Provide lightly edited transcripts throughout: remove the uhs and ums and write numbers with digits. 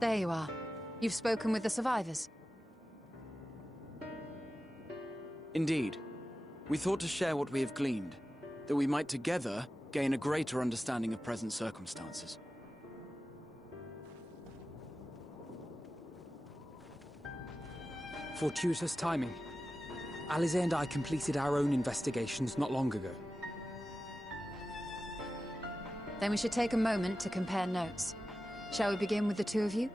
There you are. You've spoken with the survivors. Indeed. We thought to share what we have gleaned, that we might together gain a greater understanding of present circumstances. Fortuitous timing. Alize and I completed our own investigations not long ago. Then we should take a moment to compare notes. Shall we begin with the two of you?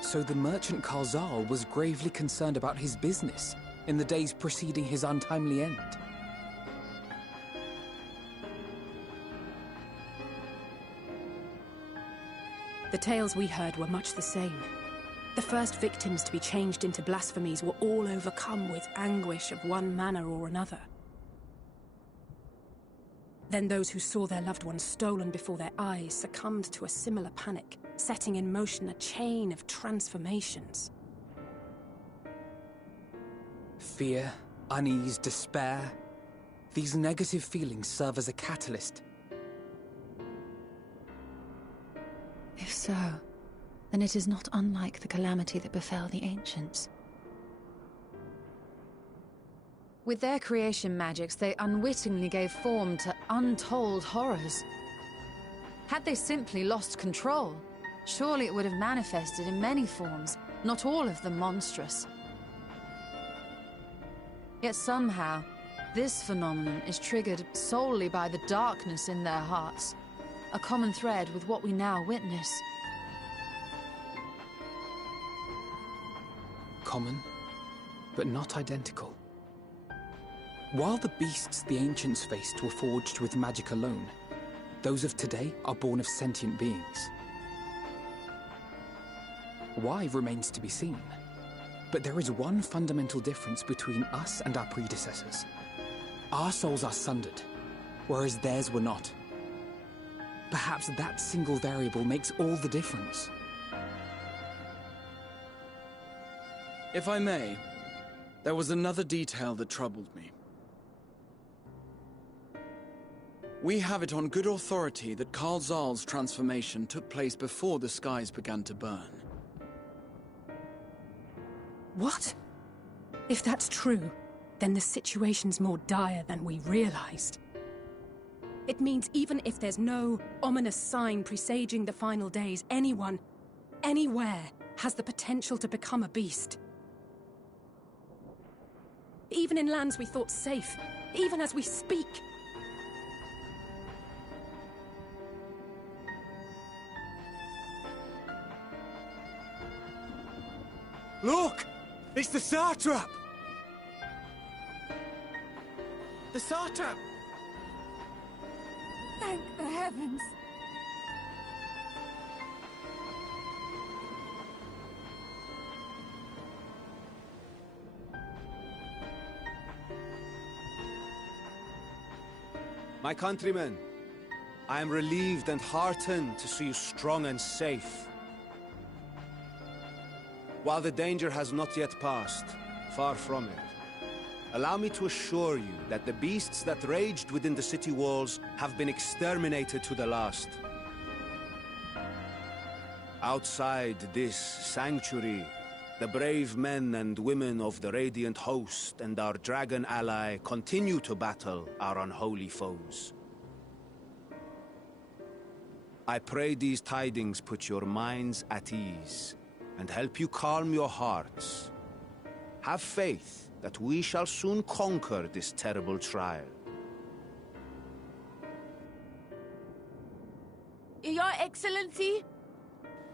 So the merchant Karzal was gravely concerned about his business in the days preceding his untimely end. The tales we heard were much the same. The first victims to be changed into blasphemies were all overcome with anguish of one manner or another. Then those who saw their loved ones stolen before their eyes succumbed to a similar panic, setting in motion a chain of transformations. Fear, unease, despair. These negative feelings serve as a catalyst. If so, then it is not unlike the calamity that befell the ancients. With their creation magics, they unwittingly gave form to untold horrors. Had they simply lost control, surely it would have manifested in many forms, not all of them monstrous. Yet somehow, this phenomenon is triggered solely by the darkness in their hearts, a common thread with what we now witness. Common, but not identical. While the beasts the ancients faced were forged with magic alone, those of today are born of sentient beings. Why remains to be seen. But there is one fundamental difference between us and our predecessors. Our souls are sundered, whereas theirs were not. Perhaps that single variable makes all the difference. If I may, there was another detail that troubled me. We have it on good authority that Karzal's transformation took place before the skies began to burn. What? If that's true, then the situation's more dire than we realized. It means even if there's no ominous sign presaging the final days, anyone, anywhere, has the potential to become a beast. Even in lands we thought safe, even as we speak. Look! It's the satrap! The satrap! Thank the heavens! My countrymen, I am relieved and heartened to see you strong and safe. While the danger has not yet passed, far from it, allow me to assure you that the beasts that raged within the city walls have been exterminated to the last. Outside this sanctuary, the brave men and women of the Radiant Host and our dragon ally continue to battle our unholy foes. I pray these tidings put your minds at ease and help you calm your hearts. Have faith that we shall soon conquer this terrible trial. Your Excellency,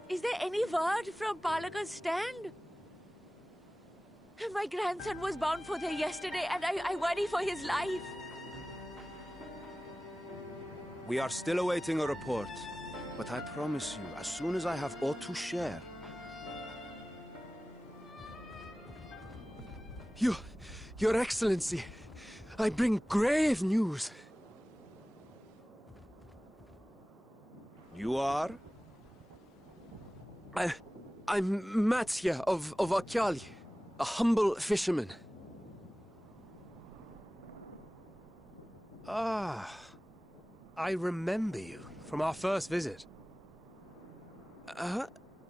is there any word from Palaka's stand? My grandson was bound for there yesterday, and I worry for his life. We are still awaiting a report, but I promise you, as soon as I have aught to share... Your Excellency, I bring grave news. You are? I'm Matsya of Akyali, a humble fisherman. Ah, I remember you from our first visit.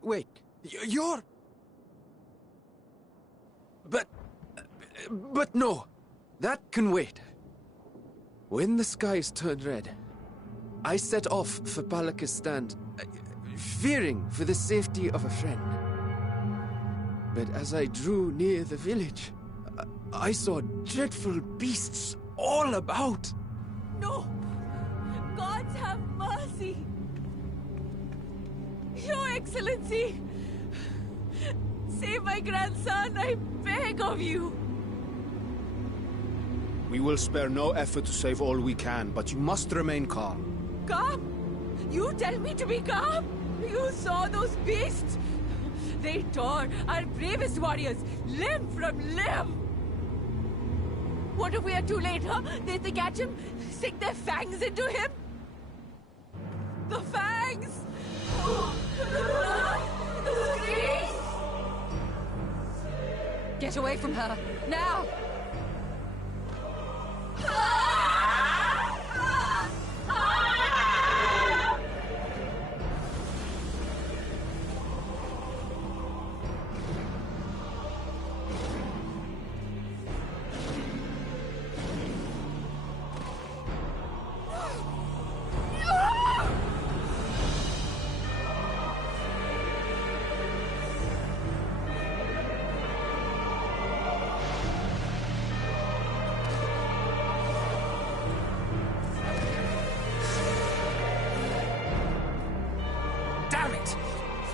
Wait, you're... But no, that can wait. When the skies turned red, I set off for Palaka's stand, fearing for the safety of a friend. But as I drew near the village, I saw dreadful beasts all about. No! Gods have mercy! Your Excellency! Save my grandson, I beg of you! We will spare no effort to save all we can, but you must remain calm. Calm? You tell me to be calm? You saw those beasts? They tore our bravest warriors limb from limb! What if we are too late, huh? They catch him, sink their fangs into him? The fangs! The blood! The screams! Get away from her, now!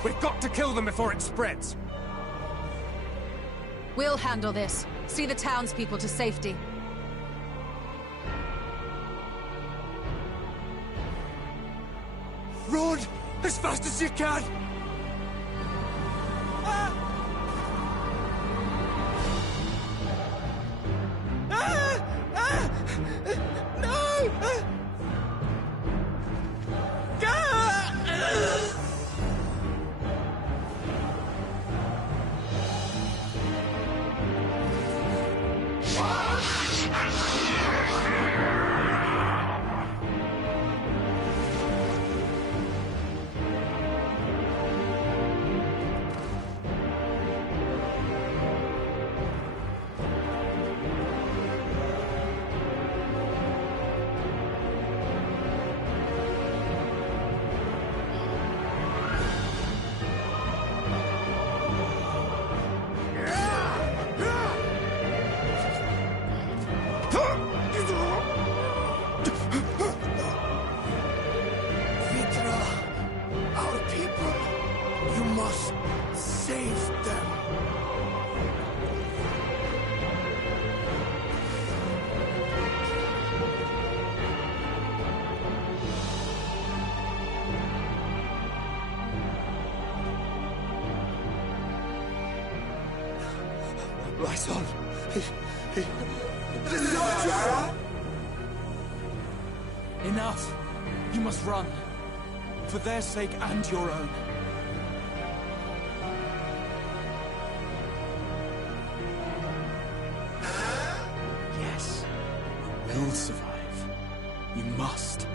We've got to kill them before it spreads! We'll handle this. See the townspeople to safety. Run as fast as you can! My son, Enough! You must run. For their sake and your own. Yes, you will survive. You must.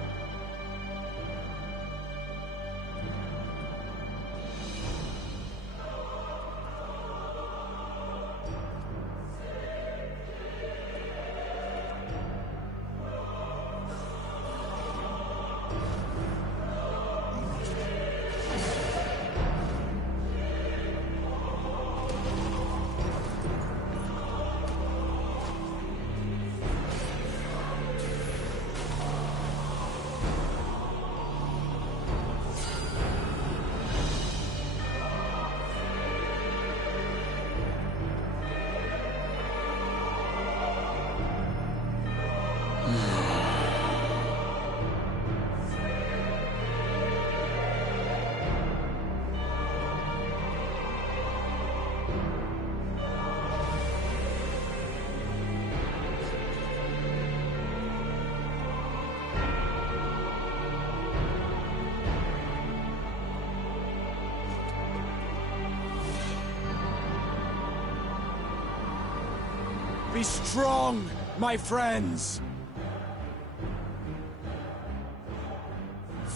Be strong, my friends!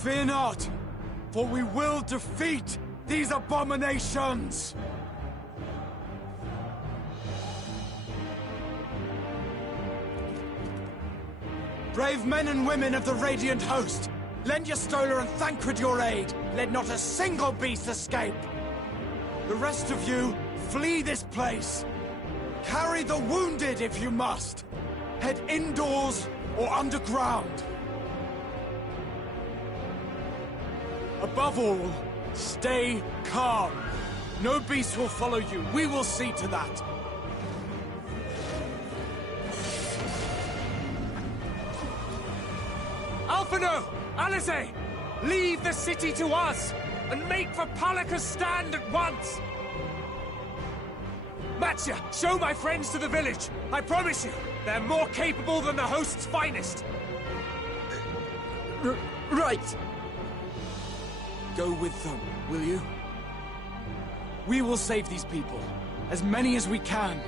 Fear not, for we will defeat these abominations! Brave men and women of the Radiant Host, lend your Stola and Thancred your aid. Let not a single beast escape. The rest of you, flee this place. Carry the wounded if you must. Head indoors or underground. Above all, stay calm. No beast will follow you. We will see to that. Alphino! Alice! Leave the city to us, and make for Palaka's stand at once! Matcha, show my friends to the village. I promise you, they're more capable than the host's finest. Right! Go with them, will you? We will save these people, as many as we can.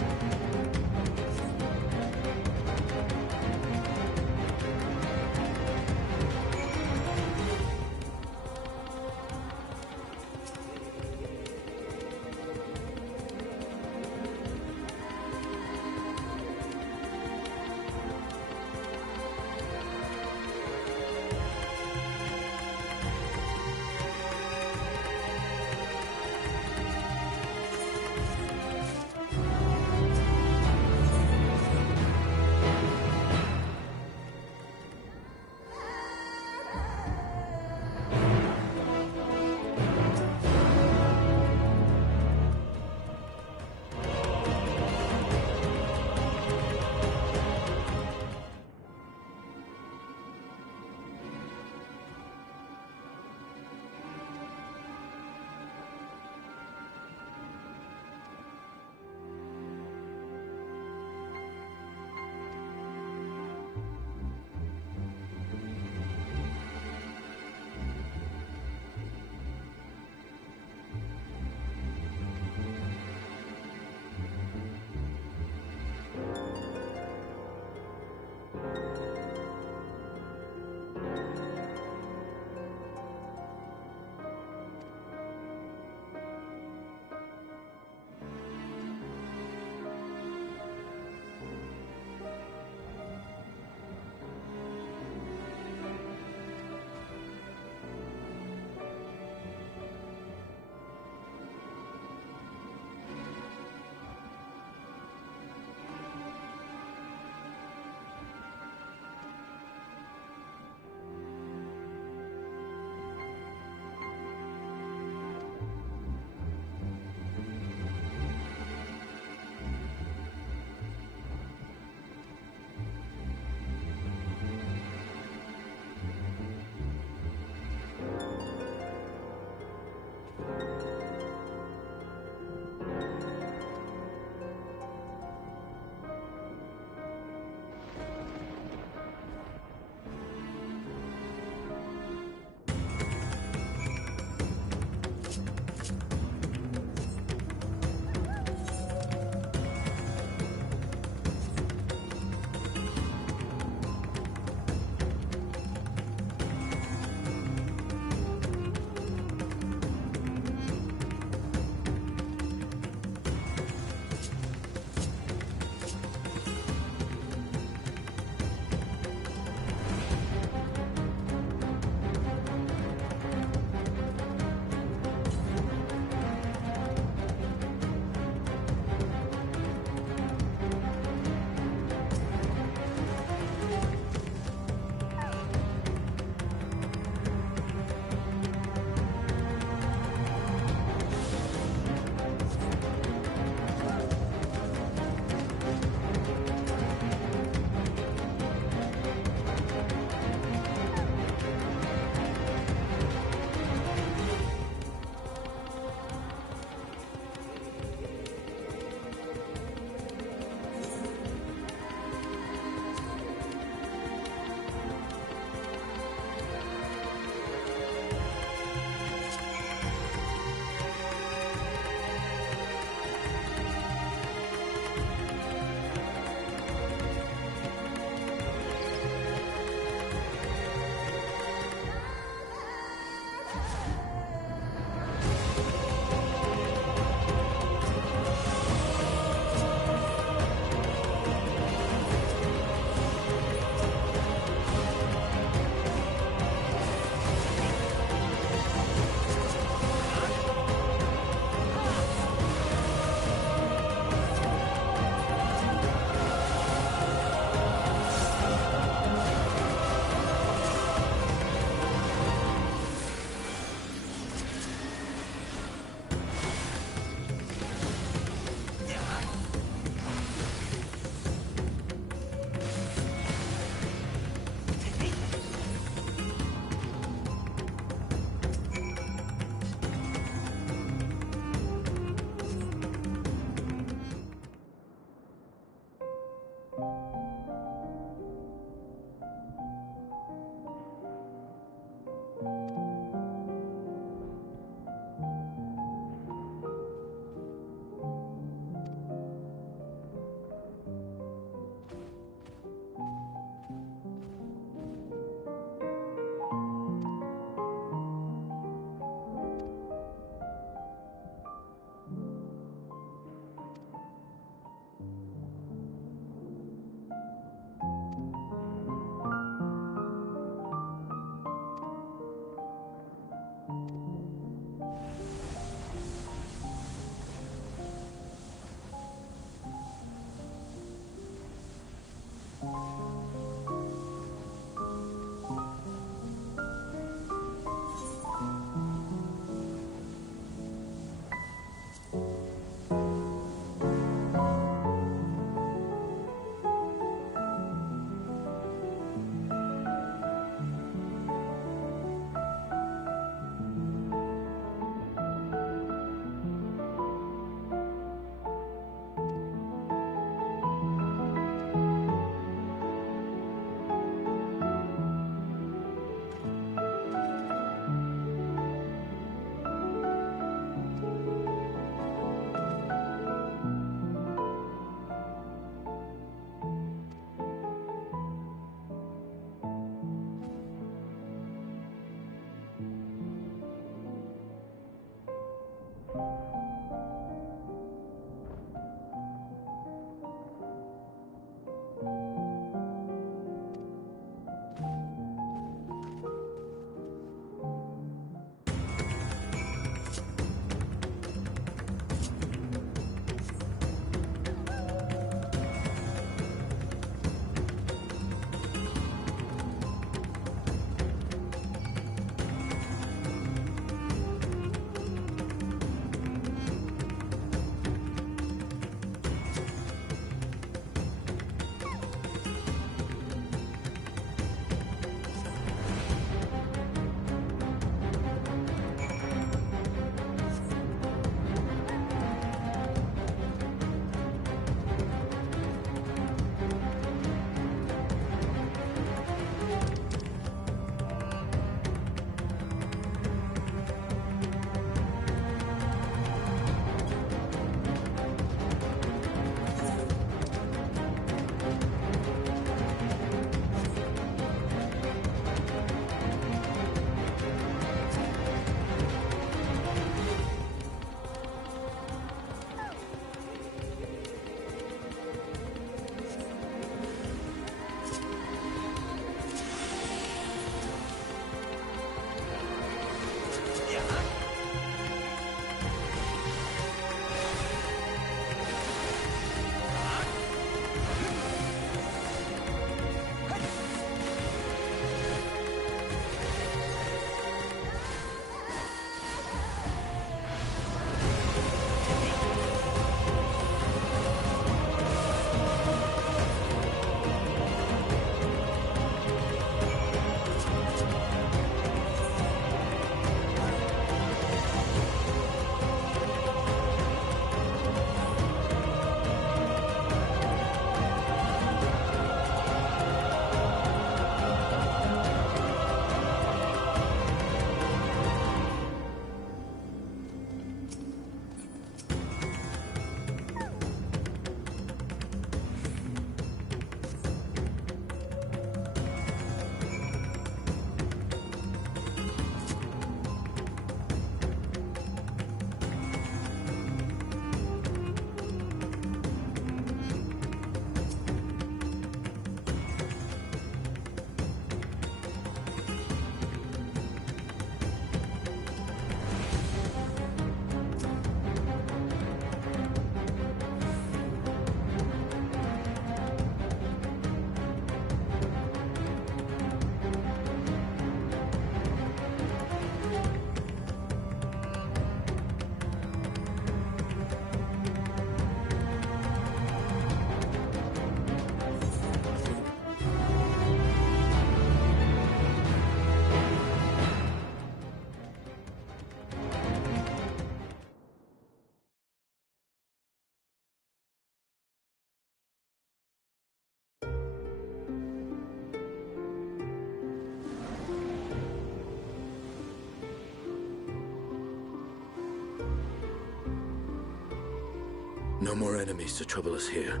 No more enemies to trouble us here.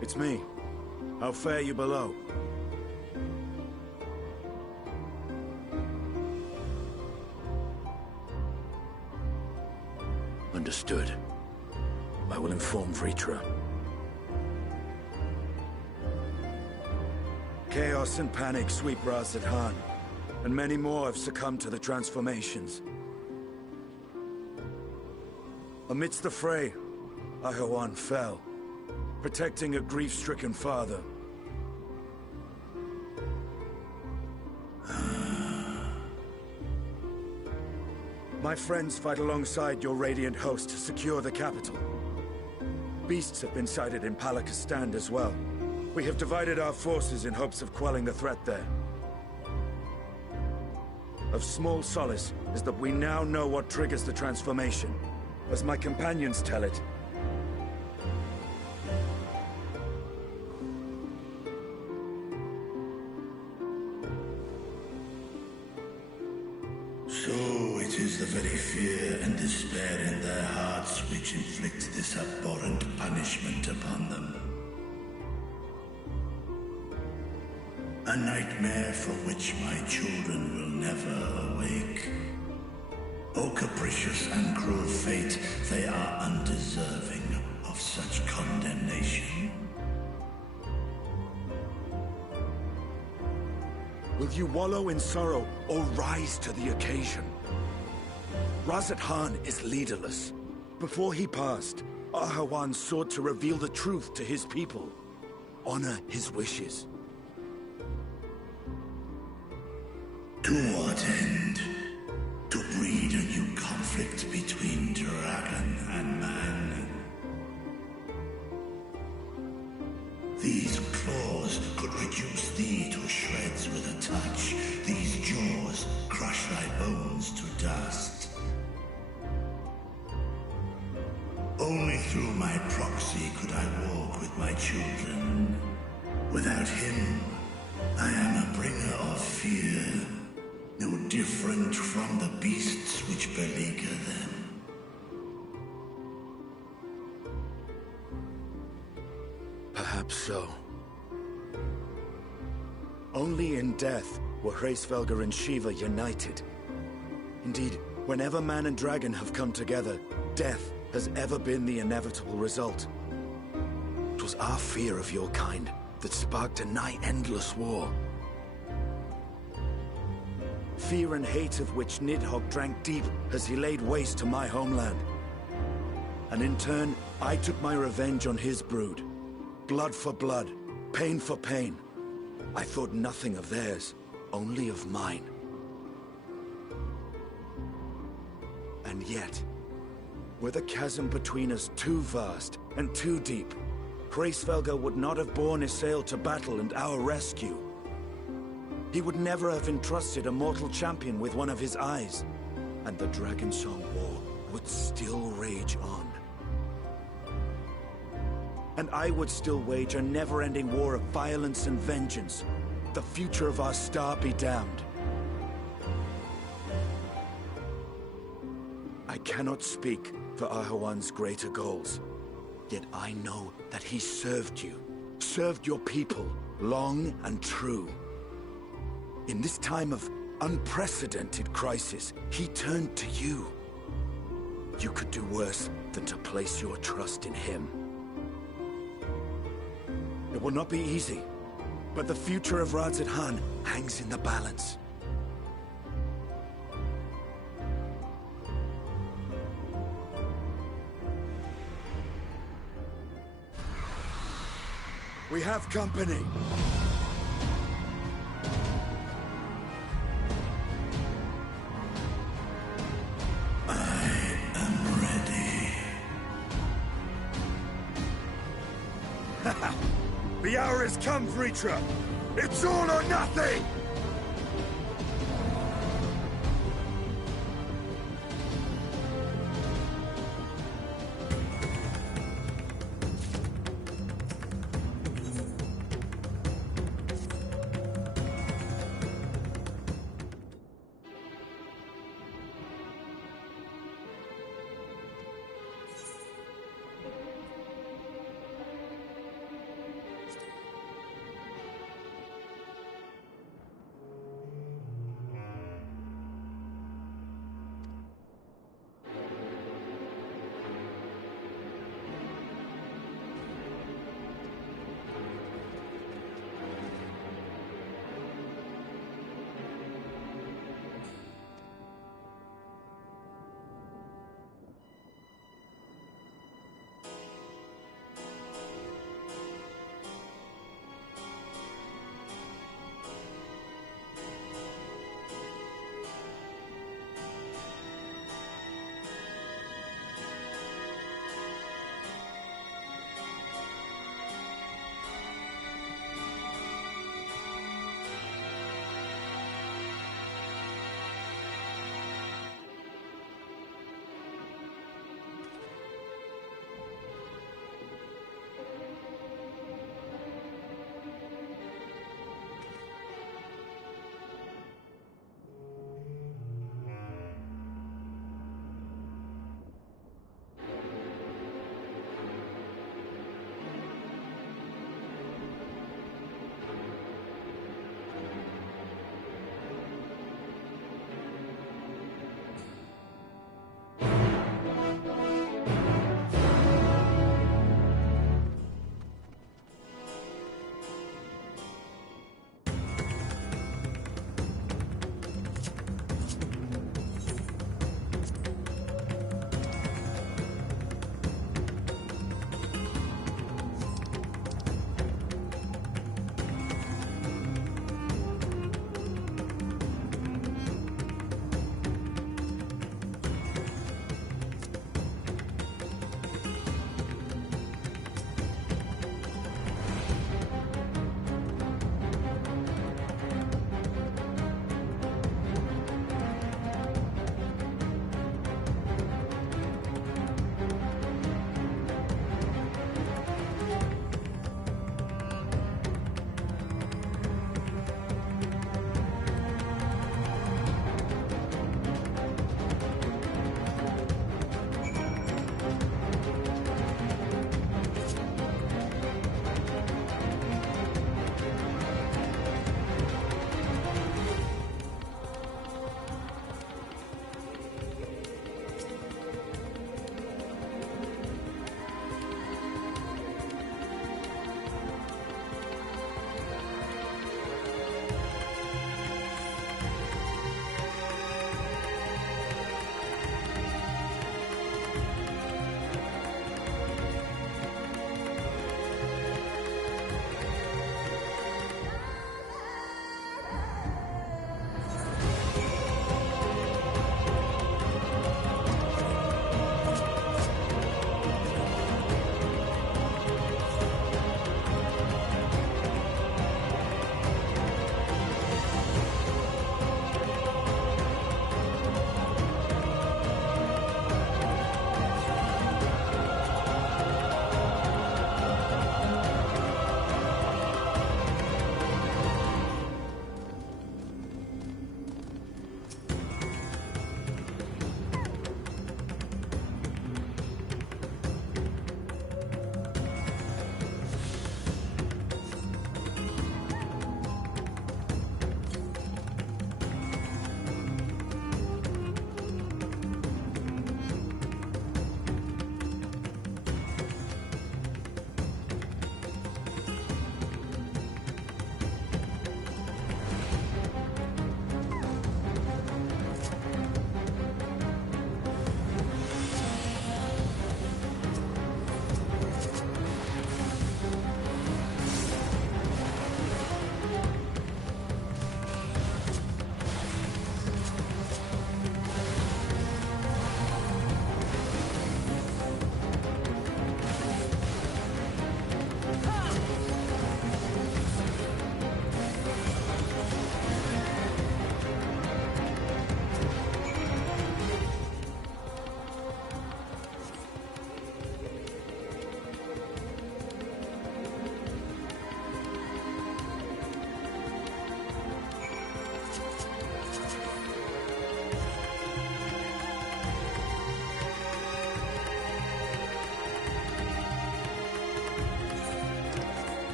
It's me. How fare you below? Understood. I will inform Vritra. Chaos and panic sweep Raz-Khan, and many more have succumbed to the transformations. Amidst the fray, Ahawan fell, protecting a grief-stricken father. My friends fight alongside your Radiant host to secure the capital. Beasts have been sighted in Palakistan as well. We have divided our forces in hopes of quelling the threat there. Of small solace is that we now know what triggers the transformation. As my companions tell it, so it is the very fear and despair in their hearts which inflict this abhorrent punishment upon them. A nightmare from which my children will never awake. O capricious and cruel fate, they are undeserving of such condemnation. will you wallow in sorrow or rise to the occasion? Raz-Khan is leaderless. Before he passed, Ahawan sought to reveal the truth to his people. Honor his wishes. To what end? To breed a new conflict between dragon and man. These claws could reduce thee to shreds with a touch. These jaws crush thy bones to dust. Only through my proxy could I walk with my children. Without him, I am a bringer of fear. No different from the beasts which beleaguer them. Perhaps so. Only in death were Hraesvelgr and Shiva united. Indeed, whenever man and dragon have come together, death has ever been the inevitable result. It was our fear of your kind that sparked a nigh-endless war. Fear and hate of which Nidhogg drank deep as he laid waste to my homeland. And in turn, I took my revenge on his brood. Blood for blood, pain for pain. I thought nothing of theirs, only of mine. And yet, were the chasm between us too vast and too deep, Hraesvelgr would not have borne Isael to battle and our rescue. He would never have entrusted a mortal champion with one of his eyes, and the Dragonsong War would still rage on. And I would still wage a never-ending war of violence and vengeance. The future of our star be damned. I cannot speak for Ahawan's greater goals, yet I know that he served you, served your people, long and true. In this time of unprecedented crisis, he turned to you. You could do worse than to place your trust in him. It will not be easy, but the future of Raz-Khan hangs in the balance. We have company. The hour has come, Vritra! It's all or nothing!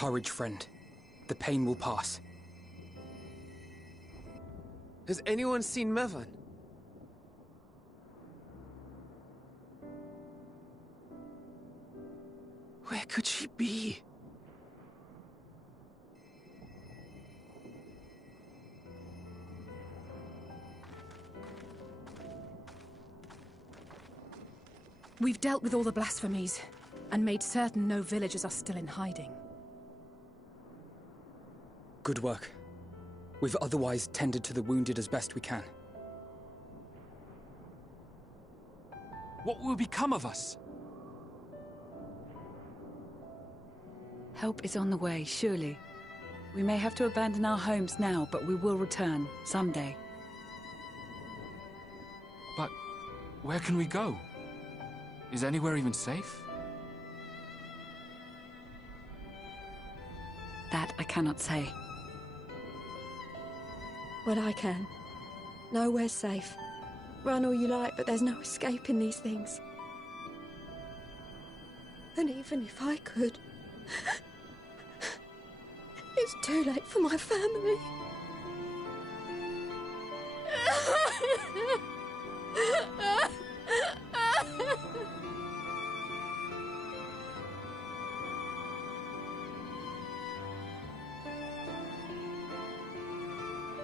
Courage, friend. The pain will pass. Has anyone seen Mevan? Where could she be? We've dealt with all the blasphemies, and made certain no villagers are still in hiding. Good work. We've otherwise tended to the wounded as best we can. What will become of us? Help is on the way, surely. We may have to abandon our homes now, but we will return, someday. But where can we go? Is anywhere even safe? That I cannot say. Well, I can. Nowhere's safe. Run all you like, but there's no escaping these things. And even if I could... it's too late for my family.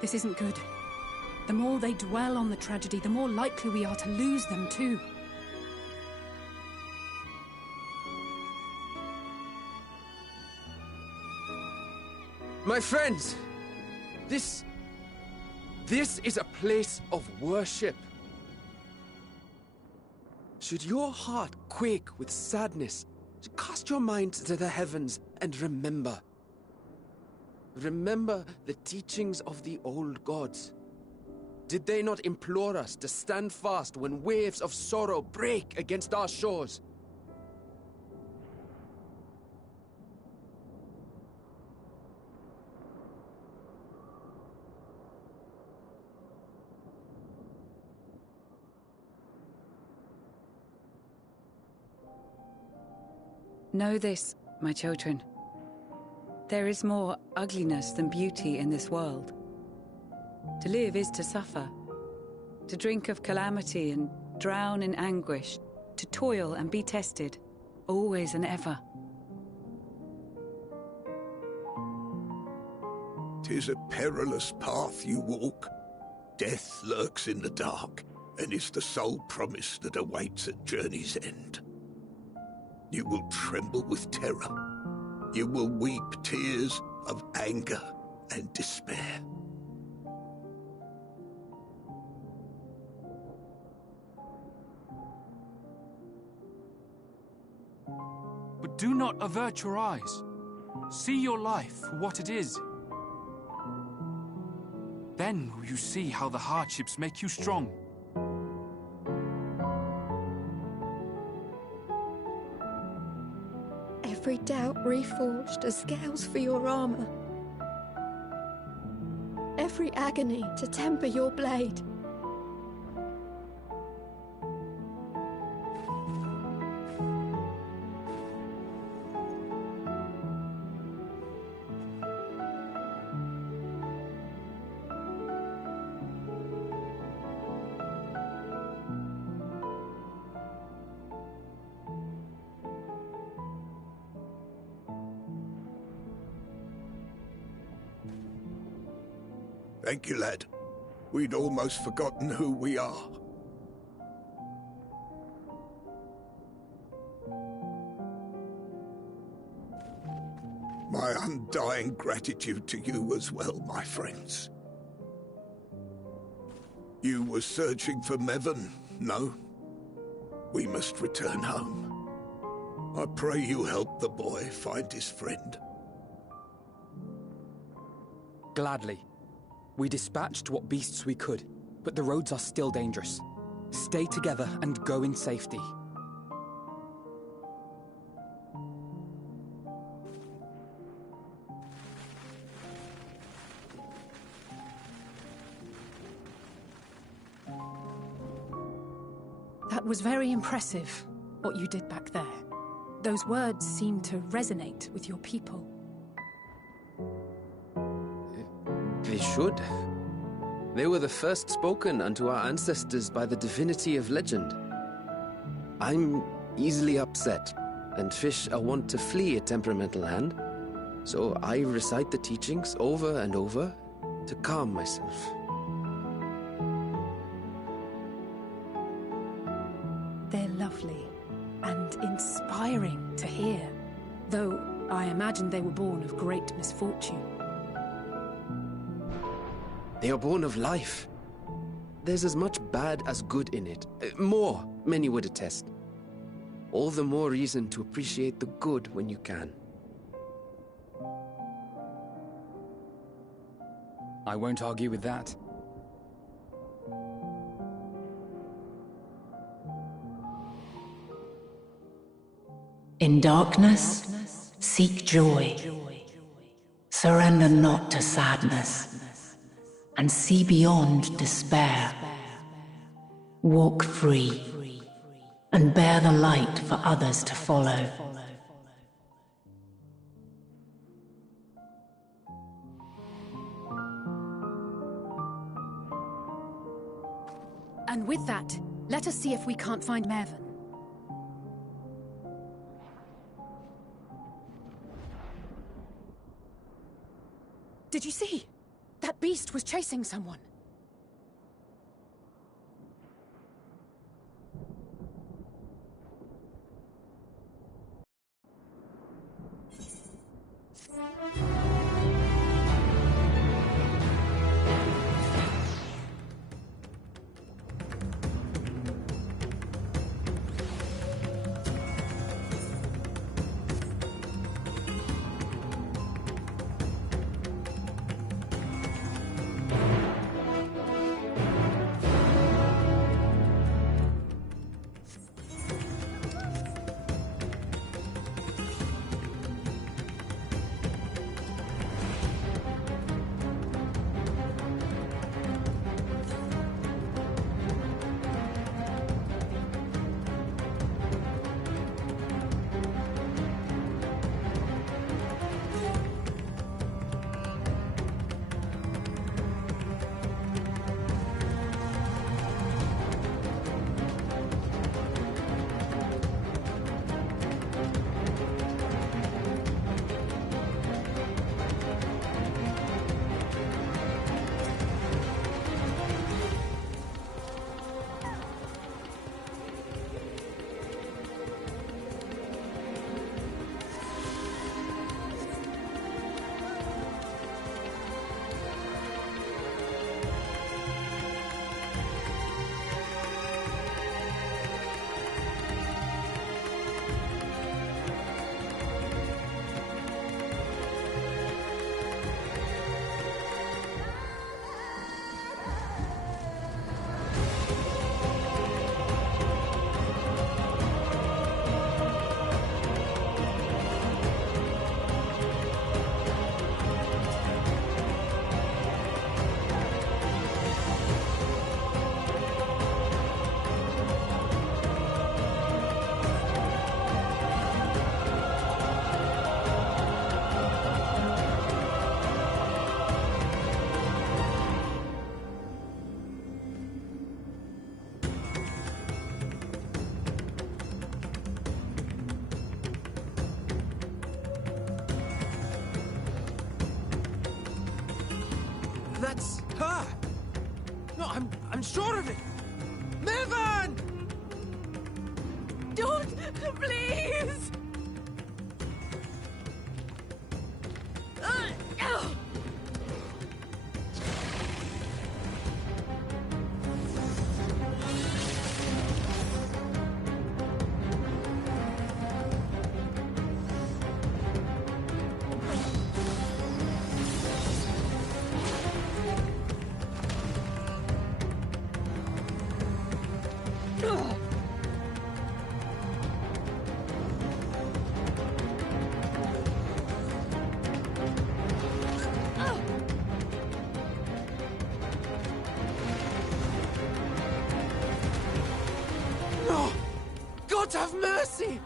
This isn't good. The more they dwell on the tragedy, the more likely we are to lose them too. My friends! This is a place of worship. Should your heart quake with sadness, cast your mind to the heavens and remember. Remember the teachings of the old gods. Did they not implore us to stand fast when waves of sorrow break against our shores? Know this, my children. There is more ugliness than beauty in this world. To live is to suffer. To drink of calamity and drown in anguish. To toil and be tested, always and ever. 'Tis a perilous path you walk. Death lurks in the dark, and is the sole promise that awaits at journey's end. You will tremble with terror. You will weep tears of anger and despair. But do not avert your eyes. See your life for what it is. Then will you see how the hardships make you strong. Every doubt reforged as scales for your armor. Every agony to temper your blade. Thank you, lad. We'd almost forgotten who we are. My undying gratitude to you as well, my friends. You were searching for Mevan, no? We must return home. I pray you help the boy find his friend. Gladly. We dispatched what beasts we could, but the roads are still dangerous. Stay together and go in safety. That was very impressive, what you did back there. Those words seem to resonate with your people. They should. They were the first spoken unto our ancestors by the divinity of legend. I'm easily upset, and fish are wont to flee a temperamental hand, so I recite the teachings over and over to calm myself. They're lovely and inspiring to hear, though I imagine they were born of great misfortune. They are born of life. There's as much bad as good in it. More, many would attest. All the more reason to appreciate the good when you can. I won't argue with that. In darkness, seek joy. Surrender not to sadness, and see beyond despair. Walk free, and bear the light for others to follow. And with that, let us see if we can't find Mervyn. Did you see? That beast was chasing someone. That's her! No, I'm sure of it! Mervyn! Don't! Please! No! God have mercy!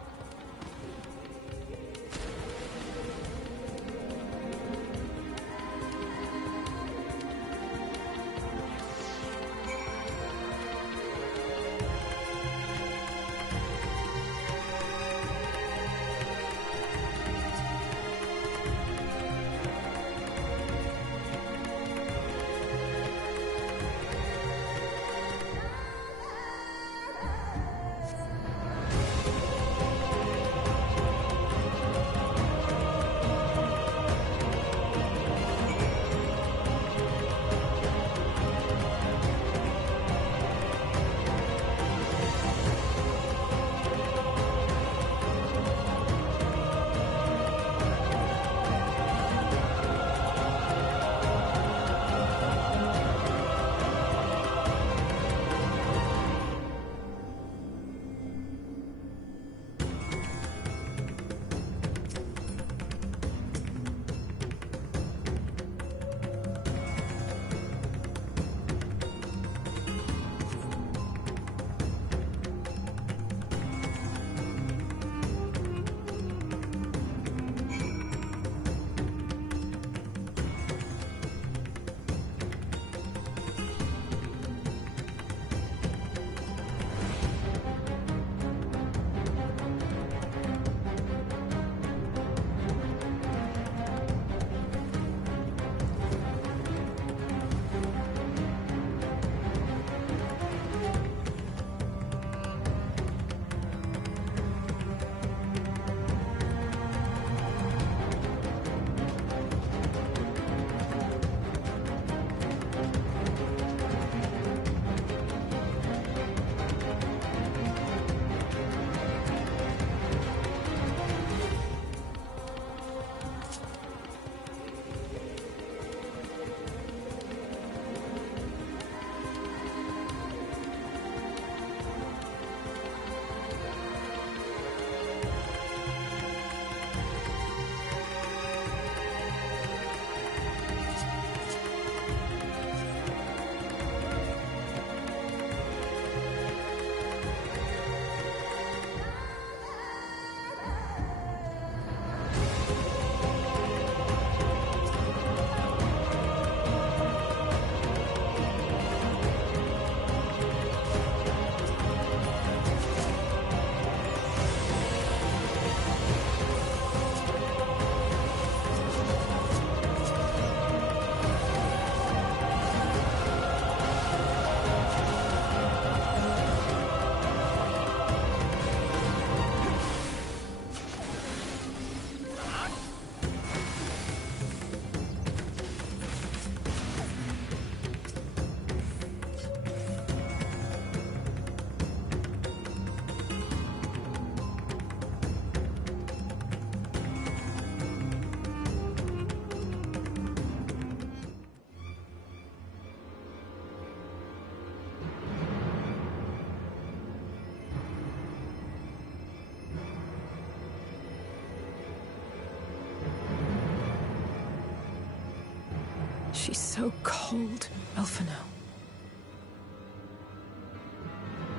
She's so cold, Elfino.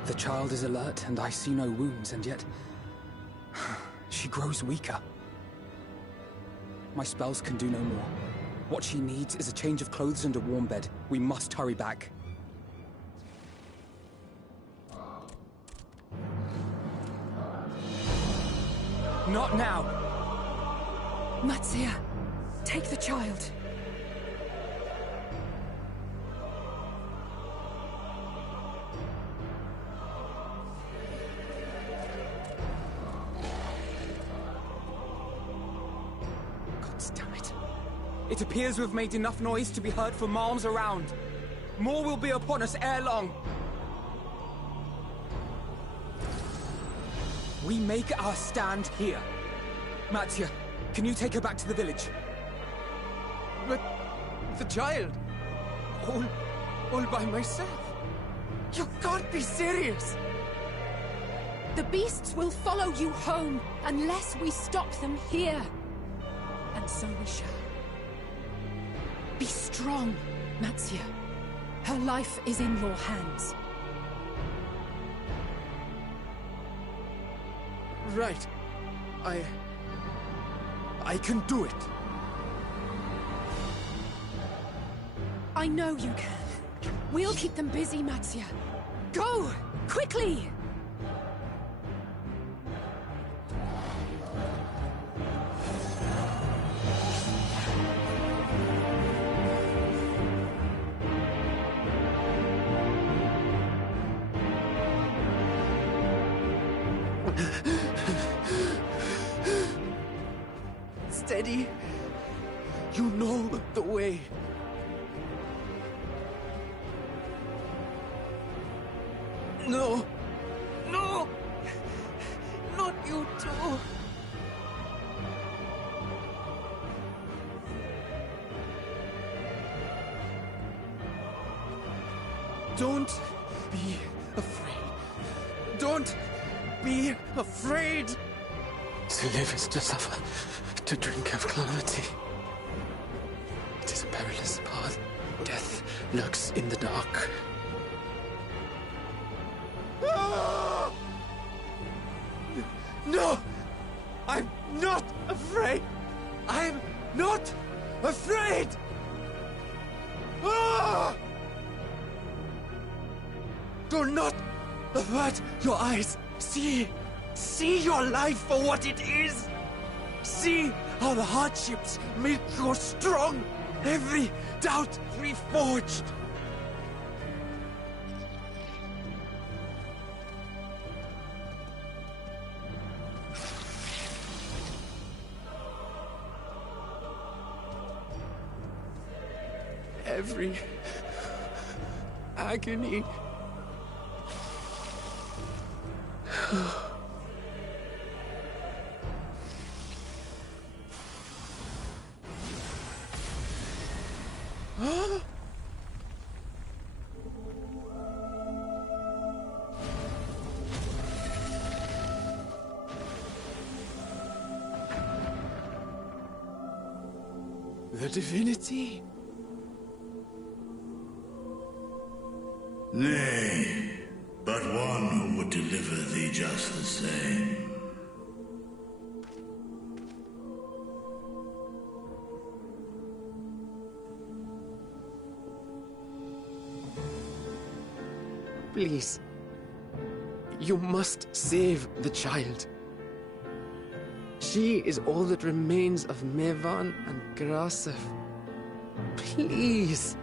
The child is alert, and I see no wounds, and yet... she grows weaker. My spells can do no more. What she needs is a change of clothes and a warm bed. We must hurry back. Not now! Matsia, take the child. It appears we've made enough noise to be heard for miles around. More will be upon us ere long. We make our stand here. Mattia, can you take her back to the village? But the child... all by myself? You can't be serious! The beasts will follow you home unless we stop them here. And so we shall. Be strong, Matsia. Her life is in your hands. Right. I can do it. I know you can. We'll keep them busy, Matsia. Go! Quickly! Steady. You know the way. No! No! Not you too! Don't be afraid. Don't be afraid! To live is to suffer, to drink of calamity. It is a perilous path. Death lurks in the dark. No! I'm not afraid! I'm not afraid! Do not avert your eyes. See your life for what it is. See how the hardships make you strong. Every doubt reforged. Every agony. The divinity? Nay, but one who would deliver thee just the same. Please. You must save the child. She is all that remains of Mevan and Grasef. Please.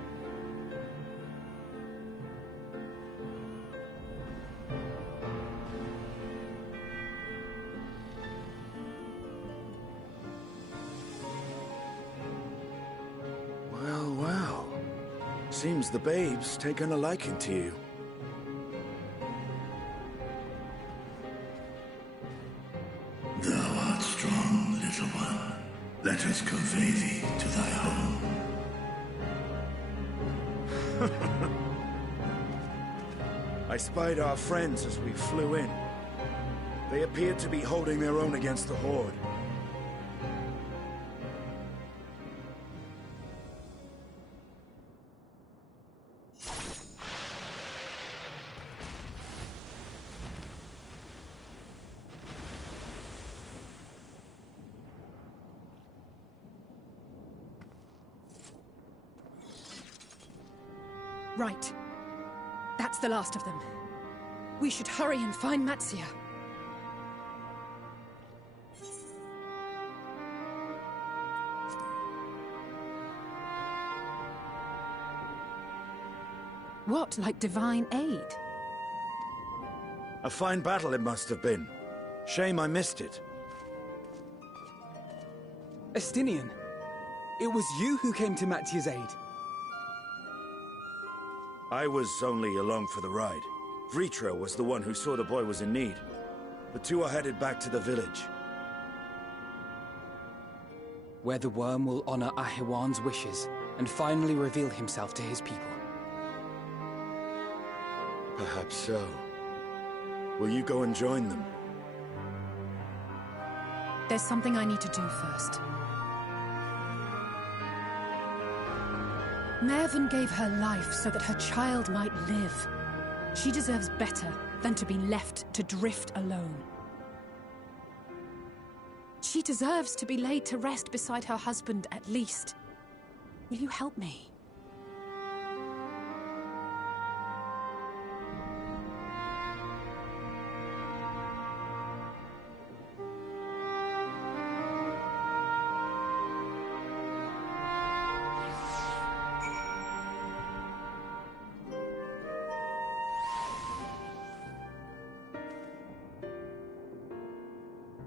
Well. Seems the babe's taken a liking to you. Thou art strong, little one. Let us convey thee to thy home. I spied our friends as we flew in. They appeared to be holding their own against the Horde. Right. That's the last of them. We should hurry and find Matsia. What, like divine aid? A fine battle it must have been. Shame I missed it. Estinian, it was you who came to Mattia's aid. I was only along for the ride. Vritra was the one who saw the boy was in need. The two are headed back to the village. Where the worm will honor Ahiwan's wishes and finally reveal himself to his people. Perhaps so. Will you go and join them? There's something I need to do first. Mervyn gave her life so that her child might live. She deserves better than to be left to drift alone. She deserves to be laid to rest beside her husband, at least. Will you help me?